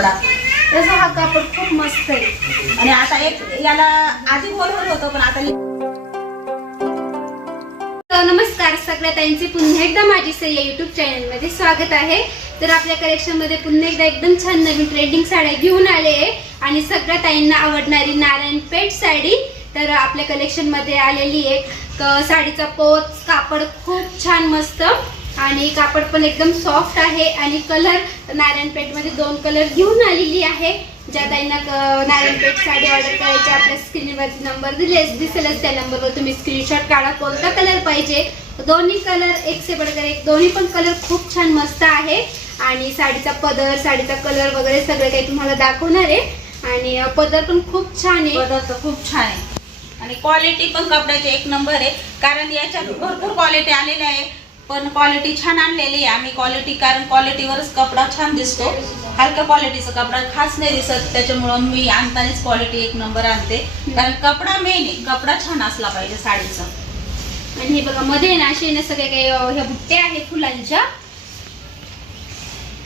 कपडा. त्याचा हा कापड खूप मस्त आहे. आणि आता एक याला आधी बोलवत होतो पण आता नमस्कार. सगळ्या ताईंचे पुन्हा एकदा माझी सई या युट्यूब चॅनलमध्ये स्वागत आहे. तर आपल्या कलेक्शनमध्ये पुन्हा एकदा एकदम छान नवीन ट्रेंडिंग साड्या घेऊन आले आहे. आणि सगळ्या ताईंना आवडणारी नारायण पेठ साडी तर आपल्या कलेक्शनमध्ये आलेली आहे. साडीचा पोच कापड खूप छान मस्त. आणि कापड पण एकदम सॉफ्ट आहे आणि कलर नारायणपेठमध्ये दोन कलर घेऊन आलेली आहे. ज्या ताईंना क- नारायणपेठ साडी ऑर्डर करायची आपल्या स्क्रीनवरती नंबर दिले दिसेलच त्या नंबरवर तुम्ही स्क्रीनशॉट काढा कोणता कलर पाहिजे. दोन्ही कलर एक से बडकर एक दोन्ही पण कलर खूप छान मस्त आहे. आणि साडीचा पदर साडीचा कलर वगैरे सगळं काही तुम्हाला दाखवणार आहे. आणि पदर पण खूप छान आहे. खूप छान आहे. आणि क्वालिटी पण कपड्याची एक नंबर आहे. कारण याच्यात भरपूर क्वालिटी आलेल्या आहे. पण क्वालिटी छान आणलेली आहे. आम्ही क्वालिटी कारण क्वालिटीवरच कपडा छान दिसतो. हलक्या क्वालिटीचा कपडा खास नाही दिसत. त्याच्यामुळं मी आणतानाच क्वालिटी एक नंबर आणते. कारण कपडा मेन आहे. कपडा छान असला पाहिजे साडीचा. आणि हे बघा मध्ये ना असे ना सगळे काही ह्या बुट्ट्या आहेत फुलांच्या.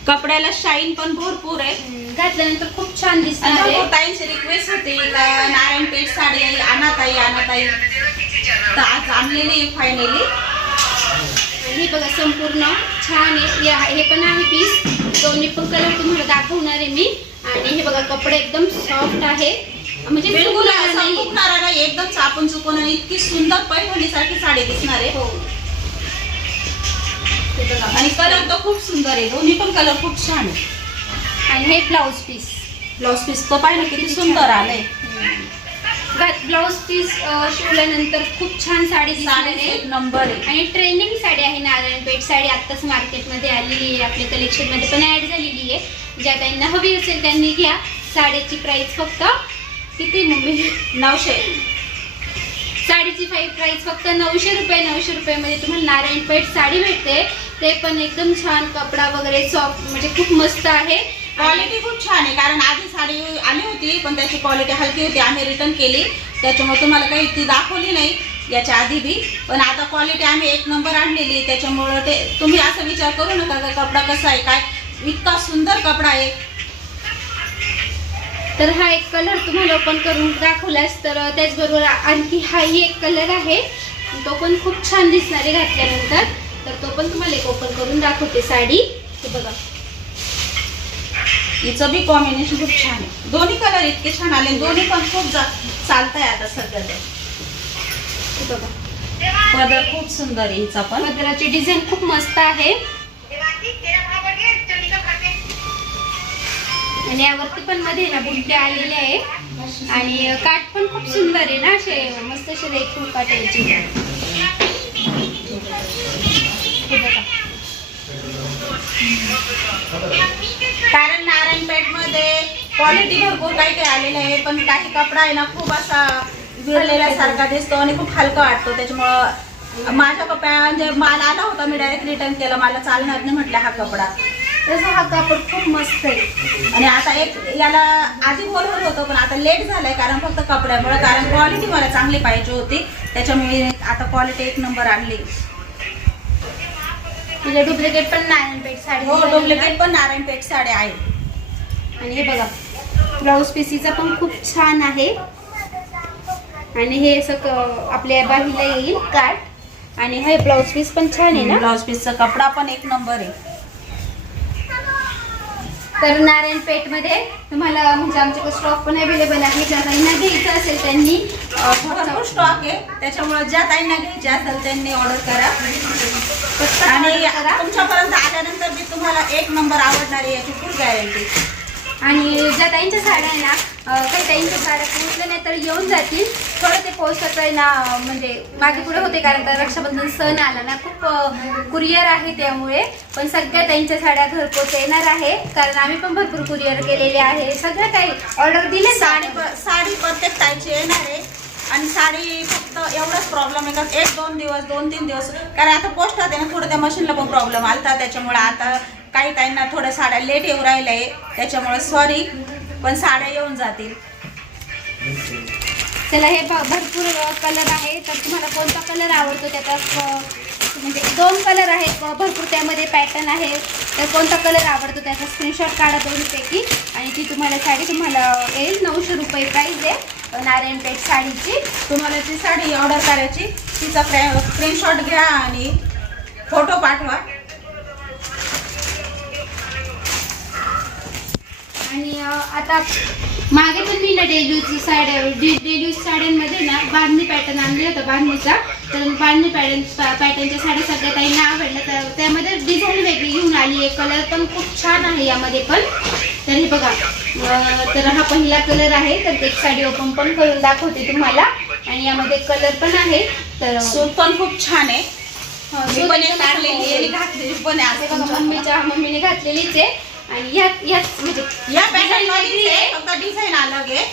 कपड्याला शाईन पण भरपूर आहे. घातल्यानंतर खूप छान दिसणार ताईंची रिक्वेस्ट होती. नारायणपेठ साडी अनाताई अनाताई. तर आज आणलेली आहे फायनली हे बघा संपूर्ण छान आहे. हे पण आहे पीस दोन्ही पण कलर तुम्हाला दाखवणार आहे मी. आणि हे बघा कपडे एकदम सॉफ्ट आहे. म्हणजे बिलकुल नाही. एकदम चापून चुकून आणि इतकी सुंदर पैठणीसारखी साडी दिसणार आहे. हो. हे बघा. आणि कलर तर खूप सुंदर आहे. दोन्ही पण कलर खूप छान आहे. आणि हे ब्लाऊज पीस ब्लाऊज पीस तर पाहिलं किती सुंदर आलंय. ब्लाऊज पीस शिवल्यानंतर खूप छान साडी एक नंबर आहे. आणि ट्रेंडिंग साडी आहे नारायणपेठ साडी. आत्ताच मार्केटमध्ये आलेली आहे आपल्या कलेक्शनमध्ये पण ॲड झालेली आहे. ज्या त्यांना हवी असेल त्यांनी घ्या. साडीची प्राइस फक्त किती मम्मी? नऊशे. साडीची फाईव्ह प्राइस फक्त नऊशे रुपये नऊशे रुपयामध्ये तुम्हाला नारायणपेठ साडी भेटते. ते पण एकदम छान कपडा वगैरे सॉफ्ट म्हणजे खूप मस्त आहे. क्वालिटी खूप छान आहे कारण आधी साडी आली होती पण त्याची क्वालिटी हलकी होती आम्ही रिटर्न केली. त्याच्यामुळे तुम्हाला काही ती दाखवली नाही याच्या आधी बी. पण आता क्वालिटी आम्ही एक नंबर आणलेली त्याच्यामुळं ते तुम्ही असा विचार करू नका का कपडा कसा आहे काय इतका सुंदर कपडा आहे. तर हा एक कलर तुम्हाला ओपन करून दाखवलास तर त्याचबरोबर आणखी हाही एक कलर आहे. तो पण खूप छान दिसणार आहे घातल्यानंतर. तर तो पण तुम्हाला एक ओपन करून दाखवते साडी. ते बघा. हिचं बी कॉम्बिनेशन खूप छान आहे. दोन्ही कलर इतके छान आले दोन्ही पण खूप जा चालत आहे आता सध्या ते. पदर खूप सुंदर आहे हिचा पण. पदराची डिझाईन खूप मस्त आहे. आणि यावरती पण मध्ये ना बुट्टे आलेले आहे. आणि काठ पण खूप सुंदर आहे ना असे. मस्त असे रेखून काठ यायचे बघा. कारण नारायणपेठमध्ये क्वालिटी भरपूर काही काही आलेले आहे पण काही कपडा आहे ना खूप असा विरलेल्या सारखा दिसतो आणि खूप हलका वाटतो. त्याच्यामुळं माझ्या कपड्या म्हणजे माल आला होता मी डायरेक्ट रिटर्न केला. मला चालणार नाही म्हटलं हा कपडा. तसं हा कापड खूप मस्त आहे. आणि आता एक याला आधी बोलवत होतं पण आता लेट झालंय कारण फक्त कपड्यामुळे कारण क्वालिटी मला चांगली पाहिजे होती. त्याच्यामुळे आता क्वालिटी एक नंबर आणली. म्हणजे डुप्लिकेट पण नारायणपेठ साडी हो डुप्लिकेट पण नारायणपेठ साड्या आहे. आणि हे बघा ब्लाऊज पीसीचा पण खूप छान आहे. आणि हे असं आपल्या बाहीला येईल काठ. आणि हे ब्लाऊज पीस पण छान आहे ना? ब्लाउज पीसचा कपडा पण एक नंबर आहे. तर नारायणपेठमध्ये तुम्हाला म्हणजे आमच्याकडे स्टॉक पण अवेलेबल आहे. ज्या काही घ्यायचं असेल त्यांनी भरपूर स्टॉक आहे. त्याच्यामुळे ज्या ताईंना घ्यायचे असेल त्यांनी ऑर्डर करा. आणि. तुमच्यापर्यंत आल्यानंतर मी तुम्हाला एक नंबर आवडणार आहे याची फुल गॅरंटी आणि ज्या ताईंच्या साड्या आहे ना काही ताईंच्या साड्या पोहोचल्या नाही तर येऊन जातील. थोडं ते पोहोचत आहे ना म्हणजे मागे पुढे होते कारण तर रक्षाबंधन सण आला ना खूप कुरिअर आहे त्यामुळे. पण सगळ्या ताईंच्या साड्या घरपोच येणार आहे. कारण आम्ही पण भरपूर कुरिअर केलेले आहे. सगळं काही ऑर्डर दिले साडी साडी प्रत्येक ताईची येणार आहे. आणि साडी फक्त एवढाच प्रॉब्लेम आहे का एक दोन दिवस दोन तीन दिवस कारण आता पोस्ट आहे ना थोडं त्या मशीनला पण प्रॉब्लेम आलता त्याच्यामुळे आता काही ताईंना थोड्या साड्या लेट येऊ राहिल्या आहे त्याच्यामुळे सॉरी पण साड्या येऊन जातील. त्याला हे भरपूर कलर आहे तर तुम्हाला कोणता कलर आवडतो त्याचा म्हणजे दोन कलर आहेत भरपूर त्यामध्ये पॅटर्न आहे तर कोणता कलर आवडतो त्याचा स्क्रीनशॉट काढा दोन्हीपैकी आणि ती तुम्हाला साडी तुम्हाला येईल नऊशे रुपये प्राईज आहे. नारायण पेठ साडीची. तुम्हाला ती साडी ऑर्डर करायची. तिचा स्क्रीनशॉट घ्या आणि फोटो पाठवा. आणि आता मागे पण मी ना डेल्यूची साड्या डेल्यू साड्यांमध्ये ना बांधणी पॅटर्न आणले होतं बांधणीचा. तर बांधणी पॅटर्न पॅटर्नच्या साड्या सगळ्या ताईंना आवडल्या. तर त्यामध्ये डिझाईन वेगळी घेऊन आली आहे. कलर पण खूप छान आहे यामध्ये पण. तर हे बघा तर हा पहिला कलर आहे तर एक साडी ओपन पण करून दाखवते तुम्हाला. आणि यामध्ये कलर पण आहे तर सूट पण खूप छान आहे. मी पण एक सूट काढलेली आहे, घातलेली पण आहे आज बघा, तुमच्या. मम्मीच्या मम्मीने घातलेलीच आहे. आणि म्हणजे या पॅटर्न आहे. फक्त डिझाईन अलग आहे.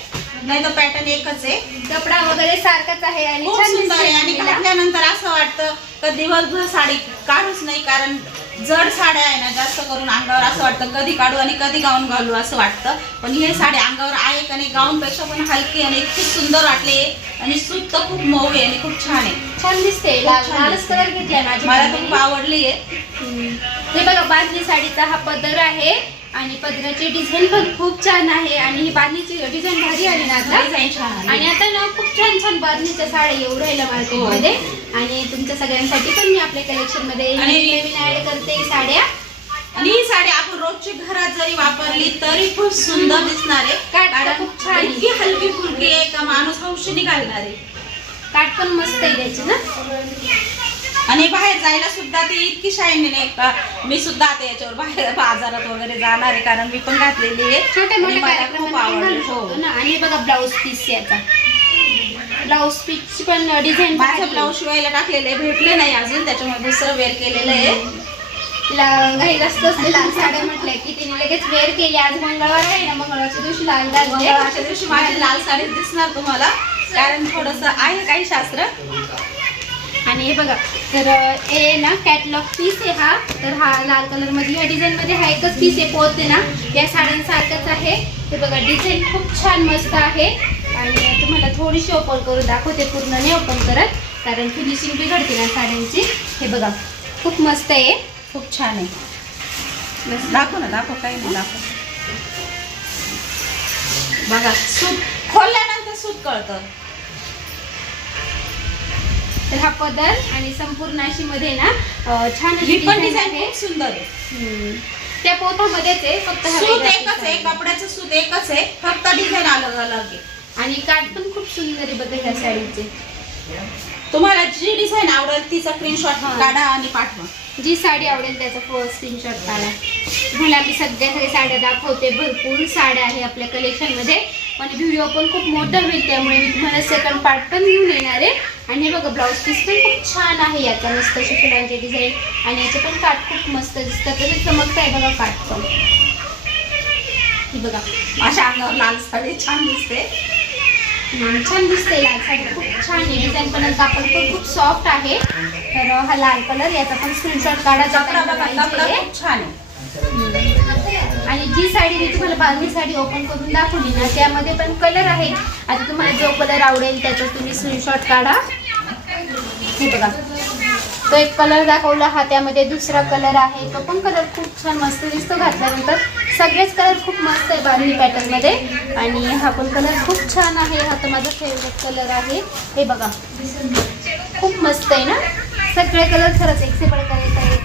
नाही तर पॅटर्न एकच आहे. कपडा वगैरे सारखाच आहे आणि खूप सुंदर आहे. आणि. घातल्यानंतर असं वाटतं का दिवसभर साडी काढूच नाही कारण जड साड्या आहे ना जास्त करून अंगावर असं वाटतं कधी काढू आणि कधी गाऊन घालू असं वाटतं पण हे साडी अंगावर आहे आणि गाऊन पेक्षा पण हलकी आणि खूप सुंदर वाटली आणि सूत तर खूप मऊ आहे आणि खूप छान आहे छान दिसते लालच. कलर घेतलाय मला तर खूप. आवडली आहे. हे बघा बांधणी साडीचा हा पदर आहे आणि पदराची डिझाईन पण खूप छान आहे आणि ही बांधणीची डिझाईन भारी आली ना आता. आणि आता ना खूप छान छान बांधणीच्या साड्या येऊ राहिल्या मार्केटमध्ये. आणि तुमच्या सगळ्यांसाठी पण मी आपल्या कलेक्शनमध्ये नवीन ऍड करते ही साड्या. आणि ही साडी आपण रोजची घरात जरी वापरली तरी खूप सुंदर दिसणार आहे. खूप छान. इतकी हलकी फुलकी आहे का माणूस हौशीने घालणार आहे. काठ पण मस्त आहे त्याची ना? आणि बाहेर जायला सुद्धा ती इतकी शाईनी नाही का? मी सुद्धा आता याच्यावर बाहेर बाजारात वगैरे जाणार आहे कारण मी पण घातलेली आहे. छोटे आणि मला खूप आवडली. हो. ना? आणि बघा ब्लाऊज पीस याचा. ब्लाऊज पीसची पण डिझाईन माझं ब्लाऊज शिवायला टाकलेले भेटले नाही अजून त्याच्यामुळे दुसरं वेअर केलेलं आहे. तिला घाई जास्त असते लाल साड्या म्हटल्या की तिने लगेच वेअर केली. आज मंगळवार आहे ना मंगळवारच्या दिवशी लाल मंगळवारच्या दिवशी माझी लाल साडी दिसणार तुम्हाला कारण थोडस आहे काही शास्त्र. आणि हे बघा तर हे ना कॅटलॉग पीस आहे हा. तर हा लाल कलरमध्ये या डिझाईन मध्ये हा एकच पीस आहे पोहोचते ना. या साड्यांसारखंच आहे. हे बघा डिझाईन खूप छान मस्त आहे. आणि तुम्हाला थोडीशी ओपन करून दाखवते पूर्ण नाही ओपन करत. कारण फिनिशिंग बिघडते ना साड्यांची. हे बघा खूप मस्त आहे. खूप छान आहे. मस्त. दाखव ना दाखव काही नाही दाखव. बघा सूत खोलल्यानंतर सूत कळतं. तर हा पदर आणि संपूर्ण अशी मध्ये ना छान ही पण डिझाईन खूप सुंदर आहे. त्या पोथामध्येच आहे फक्त हा सूत एकच आहे कपड्याचं सूत एकच आहे फक्त डिझाईन अलग अलग आहे. आणि काठ पण खूप सुंदर आहे बघा ह्या साडीचे. तुम्हाला जी डिझाईन आवडेल तिचा स्क्रीनशॉट. काढा आणि पाठवा. जी साडी आवडेल त्याचा फर्स्ट स्क्रीनशॉट काढा. तुम्हाला मी सध्या सगळ्या साड्या दाखवते भरपूर साड्या आहे आपल्या कलेक्शनमध्ये. आणि व्हिडिओ पण खूप मोठा होईल त्यामुळे मी तुम्हाला सेकंड पार्ट पण घेऊन येणार आहे. आणि हे बघा ब्लाऊज पीस पण खूप छान आहे याचा मस्त अशी फुलांचे डिझाईन आणि याचे पण काठ खूप मस्त दिसतात. तसे चमकत आहे बघा काठ पण. ही बघा माझ्या अंगावर लाल साडी छान दिसते. छान दिसते लाल साडी. खूप छान आहे. डिझाईन पण कापड पण खूप सॉफ्ट आहे. तर हा लाल कलर याचा पण स्क्रीनशॉट काढा. छान आहे. आणि जी साडी मी तुम्हाला बांधणी साडी ओपन करून दाखवली ना त्यामध्ये पण कलर आहे. आता तुम्हाला जो कलर आवडेल त्याचा तुम्ही स्क्रीनशॉट काढा. हे बघा. तो एक कलर दाखवला. हा त्यामध्ये दुसरा कलर आहे. तो पण कलर खूप छान मस्त दिसतो घातल्यानंतर. सगळेच कलर खूप मस्त आहे बांधणी पॅटर्नमध्ये. आणि हा पण कलर खूप छान आहे. हा तर माझा फेवरेट कलर आहे. हे बघा. खूप मस्त आहे ना? सगळे कलर खरंच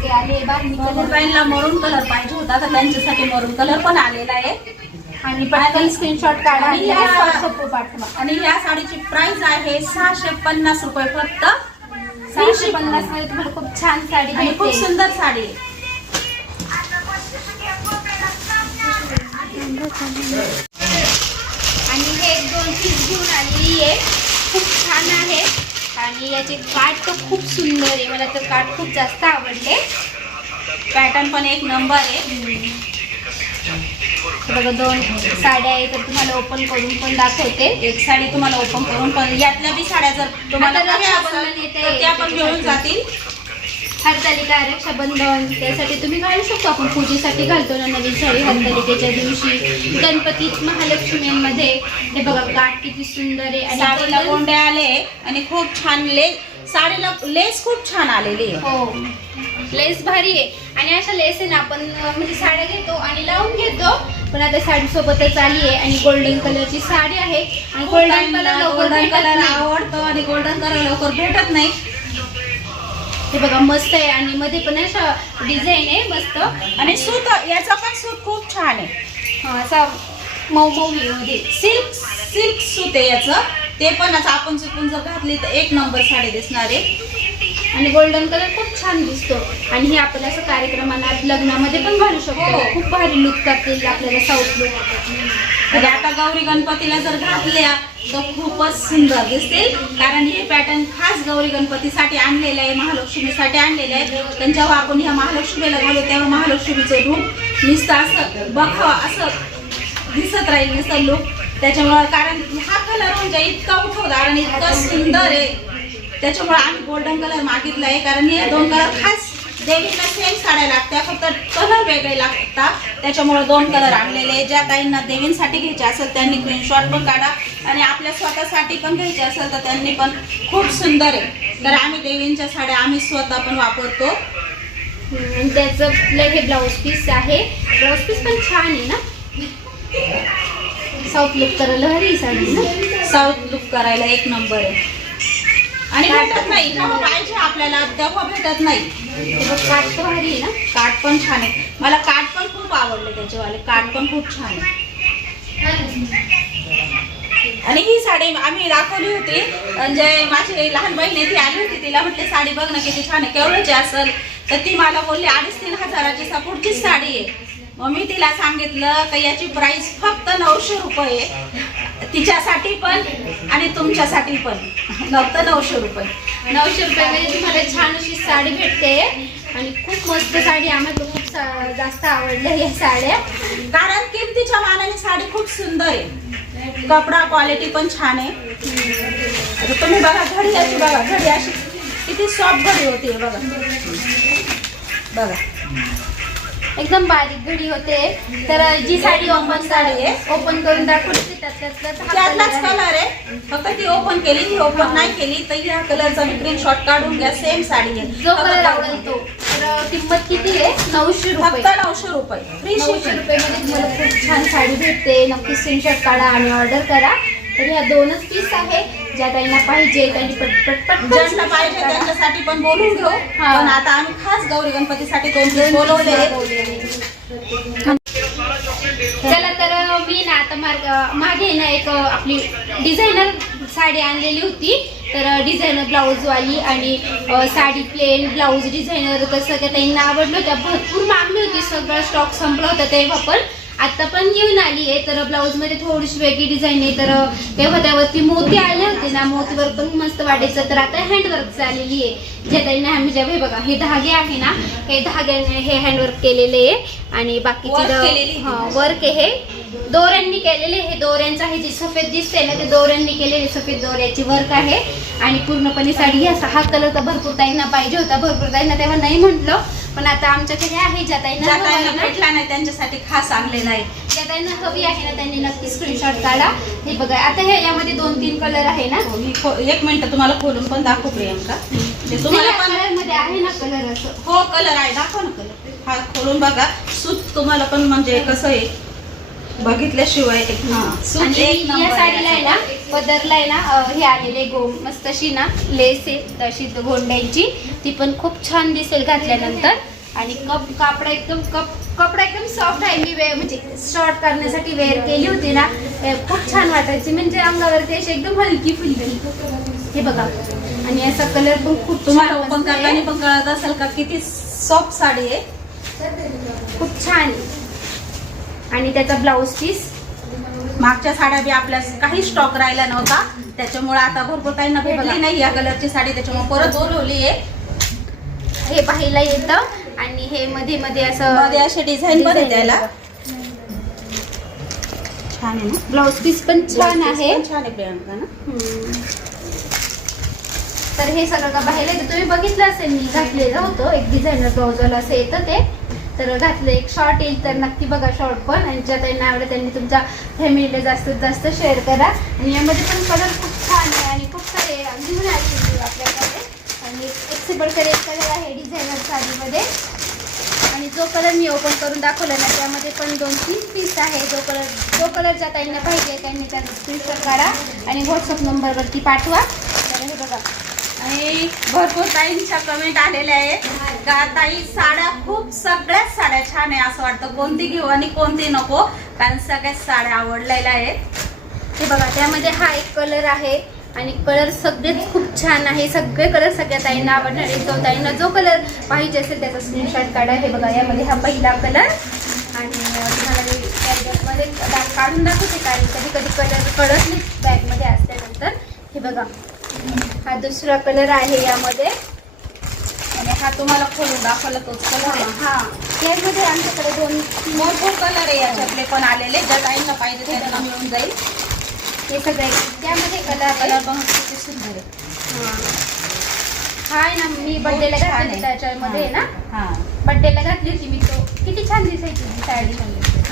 ते आले बांधणी कलर डिझाईनला मरून कलर पाहिजे होता तर त्यांच्यासाठी मरून कलर पण आलेला आहे. आणि पटकन स्क्रीनशॉट काढा आणि या साडीची प्राइस आहे सहाशे पन्नास रुपये फक्त. सहाशे पन्नासमध्ये तुम्हाला खूप छान साडी आणि खूप सुंदर साडी. आणि हे एक दोन पीस घेऊन आलेली आहे. खूप छान आहे. आणि याचे काठ तर खूप सुंदर आहे. मला तर काठ खूप जास्त आवडले. पॅटर्न पण एक नंबर आहे. बघा दोन साड्या आहे तर तुम्हाला ओपन करून पण दाखवते. एक साडी तुम्हाला ओपन करून पण यातल्या बी साड्या जर तुम्हाला त्या पण घेऊन. जातील. हरतालिका रक्षाबंधन त्यासाठी तुम्ही घालू शकतो. आपण पूजेसाठी घालतो ना नवीन साडी हरतालिकेच्या दिवशी. गणपती महालक्ष्मीमध्ये हे बघा काठ किती सुंदर आहे. आणि साडीला golden- गोंडे आले आणि खूप छान ले साडीला लेस खूप छान आलेली आहे. हो. लेस भारी आहे. आणि अशा लेस आहे ना आपण म्हणजे साड्या घेतो आणि लावून घेतो. पण आता साडी सोबतच आली आहे आणि गोल्डन कलरची साडी आहे. आणि गोल्डन कलर लवकर गोल्डन भेटत कलर नाही. आवडतो आणि गोल्डन कलर लवकर भेटत नाही. हे बघा मस्त आहे. आणि मध्ये पण अशा डिझाईन आहे मस्त. आणि सूत याचा पण सूत खूप छान आहे. हा, असा मऊ मऊ मध्ये सिल्क सिल्क सूत याचं. ते पण असं आपण चुकून जर घातली तर एक नंबर साडी दिसणार आहे. आणि गोल्डन कलर खूप छान दिसतो. आणि हे आपण असं कार्यक्रमाला लग्नामध्ये पण घालू शकतो. हो. खूप भारी लुक करतील आपल्याला साऊथ लुक म्हणजे आता गौरी गणपतीला जर घातल्या तर खूपच सुंदर दिसतील. कारण हे पॅटर्न खास गौरी गणपतीसाठी आणलेलं आहे महालक्ष्मीसाठी आणलेलं आहे. पण जेव्हा आपण ह्या महालक्ष्मीला घालू तेव्हा महालक्ष्मीचं रूप नुसतं असं बघावा असं दिसत राहील नुसतं लुक त्याच्यामुळं कारण हा कलर म्हणजे इतका उठवदार आणि इतका सुंदर आहे. त्याच्यामुळे आम्ही गोल्डन कलर मागितला आहे. कारण हे दोन कलर खास देवीला सेम साड्या लागत्या फक्त कलर वेगळे लागतात त्याच्यामुळे दोन कलर आणलेले आहे. ज्या ताईंना देवींसाठी घ्यायचे असेल त्यांनी स्क्रीनशॉट पण काढा. आणि आपल्या स्वतःसाठी पण घ्यायचे असेल तर त्यांनी पण खूप सुंदर आहे. तर आम्ही देवींच्या साड्या आम्ही स्वतः पण वापरतो. त्याचं हे ब्लाऊज पीस आहे. ब्लाऊज पीस पण छान आहे ना? साऊथ लुक करायला भारी आहे साडी ना? साऊथ लुक करायला एक नंबर आहे. आणि भेटत नाही. पाहिजे आपल्याला तेव्हा भेटत नाही. हे बघ, काठ तर भारी आहे ना? काठ पण छान आहे. मला काठ पण खूप आवडले त्याचेवाले काठ पण खूप छान आहे. आणि ही साडी आम्ही दाखवली होती. म्हणजे माझी लहान बहीण आहे ती आली होती. तिला म्हटले साडी बघ ना किती छान आहे. केवढ्याची असेल. तर ती मला बोलली अडीच तीन हजाराची सपोर्टचीच साडी आहे. मग मी तिला सांगितलं का याची प्राइस फक्त नऊशे रुपये. तिच्यासाठी पण आणि तुमच्यासाठी पण. फक्त नऊशे रुपये. नऊशे रुपयामध्ये तुम्हाला छान अशी साडी भेटते. आणि खूप मस्त साडी आम्हाला खूप जास्त आवडल्या या साड्या. कारण किमतीच्या मानाने साडी खूप सुंदर आहे. कपडा क्वालिटी पण छान आहे. तुम्ही बघा घडी अशी बघा घडी अशी. किती सॉफ्ट घडी होती बघा. बघा. एकदम बारीक घडी होते. तर जी साडी ओपन साडी आहे. ओपन करून दाखवली. त्यातलाच. कलर आहे. फक्त ती ओपन केली ती ओपन नाही केली तर ह्या कलरचा मी स्क्रीनशॉट काढून घ्या. सेम साडी आहे. जो कलर. आवडेल तो. तर किंमत किती आहे? नऊशे रुपये. फक्त नऊशे रुपये. नऊशे रुपयामध्ये तुम्हाला खूप छान साडी भेटते. नक्की स्क्रीनशॉट काढा आणि ऑर्डर करा. तर ह्या दोनच पीस आहे ज्या त्यांना पाहिजे त्यांनी पटपट पटपट ज्यांना पाहिजे त्यांच्यासाठी पण बोलून घेऊ. हा. पण आता आम्ही खास गौरी गणपतीसाठी दोन तीन बोलवले. चला तर मी ना आता मार्ग मागे ना एक आपली डिझायनर साडी आणलेली होती. तर डिझायनर ब्लाऊजवाली आणि अ, साडी प्लेन ब्लाऊज डिझायनर कसं त्यांना आवडलं त्या भरपूर मागणी होती. सगळं स्टॉक संपला होता तेव्हा पण. आता पण येऊन आली आहे तर ब्लाऊजमध्ये थोडीशी वेगळी डिझाईन आहे. तर तेव्हा त्यावरती मोती आले होते ना मोतीवर पण मस्त वाटायचं. तर आता हँडवर्क आलेली आहे. ज्या त्यांना आम्ही हे बघा हे धागे आहे ना हे धाग्याने हे हँडवर्क केलेले आहे. आणि. बाकीचे वर्क आहे. दोऱ्यांनी केलेले हे दोऱ्यांचं आहे जे सफेद दिसते ना ते दोऱ्यांनी केलेले सफेद दोऱ्याची वर्क आहे. आणि पूर्णपणे साडी असा हा कलर तर भरपूर ताईंना पाहिजे होता. भरपूर ताईंना तेव्हा नाही म्हटलं. पण आता आमच्याकडे आहे ज्या ताईंना ना, भेटला नाही त्यांच्यासाठी खास आणलेला आहे ज्या ताईंना हवी आहे ना त्यांनी नक्की स्क्रीनशॉट काढा. हे बघा आता हे यामध्ये दोन तीन कलर आहे ना? हो, मी खो- एक मिनिट तुम्हाला खोलून पण दाखवू प्रियंका. ते तुम्हाला पण कलरमध्ये आहे ना कलर असं. हो कलर आहे. दाखव ना कलर हा खोलून बघा. सूत तुम्हाला पण म्हणजे कसं आहे बघितल्याशिवाय एक सूत आणि एक या नंबर साडीला आहे. ना पदरला आहे ना अं, हे आलेले गो मस्त अशी ना लेस आहे तशी गोंड्यांची ती पण खूप छान दिसेल घातल्यानंतर. आणि कप कापडा एकदम कप कपडा एकदम सॉफ्ट आहे. मी वे म्हणजे शॉर्ट करण्यासाठी वेअर केली होती ना ते खूप छान वाटायची. म्हणजे अंगावरती अशी एकदम हलकी फुलकी हे बघा. आणि याचा कलर पण खूप तुम्हाला छान ओपन मस्त आहे. करताना पण कळत असेल का? किती सॉफ्ट साडी आहे. खूप छान आहे. आणि त्याचा ब्लाऊज पीस मागच्या साड्या बी आपल्या काही स्टॉक राहिला नव्हता. त्याच्यामुळे आता भरपूर ताईंना हे बघा. भेटली नाही या कलरची साडी त्याच्यामुळे परत बोलवली आहे. हे पाहायला येतं. आणि हे मध्ये मध्ये असं मध्ये असे डिझाईन पण आहे त्याला. छान आहे ना? ब्लाऊज पीस पण छान आहे. छान आहे प्रियंका ना. तर हे सगळं का येतं तुम्ही बघितलं असेल मी घातलेलं होतं. एक डिझायनर ब्लाऊजवाला असं येतं ते. तर घातलं. एक शॉर्ट येईल तर नक्की बघा शॉर्ट पण. आणि ज्या त्यांना आवडेल त्यांनी तुमच्या फॅमिलीला जास्तीत जास्त शेअर करा. आणि यामध्ये पण कलर खूप छान आहे आणि खूप सारे घेऊन आले आपल्याकडे. आणि एक्सेबलकडे एक कलर आहे डिझायनर साडीमध्ये. आणि जो कलर मी ओपन करून दाखवला ना त्यामध्ये पण दोन तीन पीस आहे. जो कलर जो कलर ज्या ताईंना पाहिजे त्यांनी त्याचा स्क्रीनशॉट काढा. आणि व्हॉट्सअप नंबरवरती पाठवा. तर हे बघा. आणि भरपूर ताईंच्या कमेंट आलेल्या आहेत. का ताई साड्या खूप सगळ्याच साड्या छान आहे असं वाटतं. कोणती घेऊ आणि कोणती नको कारण सगळ्याच साड्या आवडलेल्या आहेत. हे बघा त्यामध्ये हा एक कलर आहे आणि कलर सगळेच खूप छान आहे. सगळे कलर सगळ्या ताईंना आवडणार आहे जो ताईंना जो कलर पाहिजे असेल त्याचा स्क्रीनशॉट काढा. हे बघा यामध्ये हा पहिला कलर आणि तुम्हाला मी बॅगमध्ये दाख- काढून दाखवते कारण कधी कधी कलर कळत नाही बॅगमध्ये असल्यानंतर. हे बघा हा दुसरा कलर आहे यामध्ये. आणि हा तुम्हाला खोलून दाखवला तोच कलर आहे. हा यामध्ये आमच्याकडे दोन भरपूर कलर आहे याच्यातले पण आलेले. ज्या ताईंना पाहिजे त्यांना मिळून जाईल. हे सगळे त्यामध्ये कलर कलर बघा किती सुंदर आहे. हा. आहे ना मी छान घातली आहे. त्याच्यामध्ये आहे ना? हा. बड्डेला घातली होती मी तो किती छान दिसायची साडी.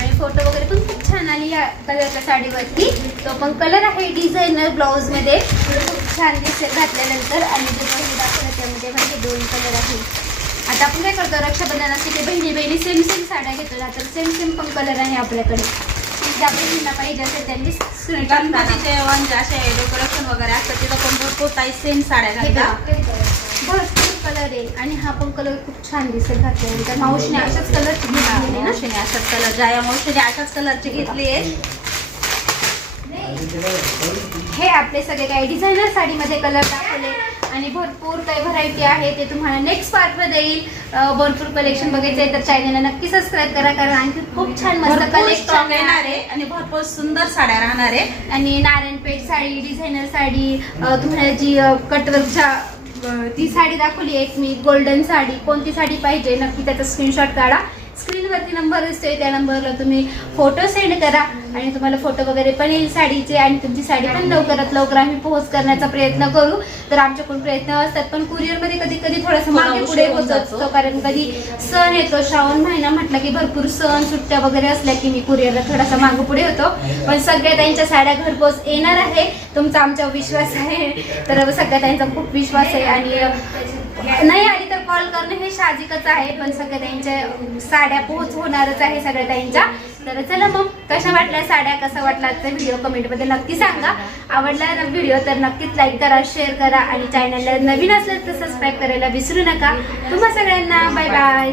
आणि फोटो वगैरे पण खूप छान आली या कलरच्या साडीवरती. तो पण कलर आहे डिझायनर ब्लाऊजमध्ये. खूप छान दिसेल घातल्यानंतर. आणि जे बहिणी दाखवलं त्यामध्ये म्हणजे दोन कलर आहे आता आपण काय करतो रक्षाबंधनासाठी ते बहिणी बहिणी सेम सेम साड्या घेतो तर सेम सेम पण कलर आहे आपल्याकडे. ज्या बहिणींना पाहिजे असेल त्यांनी. गणपतीचे म्हणजे असे डेकोरेशन वगैरे असतं तिथं पण भरपूर ताई सेम साड्या. घालतात. भरपूर आहे आणि हा पण कलर खूप छान दिसेल घातल्यानंतर मावशीने अशाच कलरची घेतलेली ना? मावशीने अशाच कलर जया मावशीने अशाच कलरची घेतली. आहे हे आपले सगळे काही डिझायनर साडीमध्ये कलर दाखवले आणि भरपूर काही व्हरायटी आहे. ते तुम्हाला नेक्स्ट पार्टमध्ये येईल. भरपूर कलेक्शन बघायचं आहे तर चॅनलला नक्की सबस्क्राईब करा कारण आणखी खूप छान मस्त कलेक्शन येणार आहे आणि भरपूर सुंदर साड्या राहणार आहे. आणि नारायणपेठ साडी डिझायनर साडी तुम्हाला जी कटवर्कच्या ती साडी दाखवली एक मी गोल्डन साडी. कोणती साडी पाहिजे? नक्की त्याचा स्क्रीनशॉट काढा. स्क्रीनवरती नंबर दिसतोय त्या नंबरला तुम्ही फोटो सेंड करा आणि तुम्हाला फोटो वगैरे पण येईल साडीचे आणि तुमची साडी पण लवकरात लवकर आम्ही पोहोच करण्याचा प्रयत्न करू. तर आमच्याकडून प्रयत्न असतात पण कुरिअरमध्ये कधी कधी थोडंसं थोडा मागे पुढे होत. असतो कारण कधी सण येतो श्रावण महिना म्हटलं की भरपूर सण सुट्ट्या वगैरे असल्या की मी कुरिअरला थोडासा मागे पुढे होतो. पण सगळ्या त्यांच्या साड्या घरपोच येणार आहे. तुमचा आमचा विश्वास आहे. तर सगळ्या त्यांचा खूप विश्वास आहे आणि नाही आली कॉल करणं हे साहजिकच आहे पण सगळ्या त्यांच्या साड्या पोहोच होणारच आहे सगळ्या त्यांच्या. तर चला मग कशा वाटल्या साड्या कसा वाटला आजचा व्हिडिओ कमेंटमध्ये नक्की सांगा. आवडला व्हिडिओ तर नक्कीच लाईक करा शेअर करा आणि चॅनलला नवीन असलं तर सबस्क्राईब करायला विसरू नका. तुम्हा सगळ्यांना बाय बाय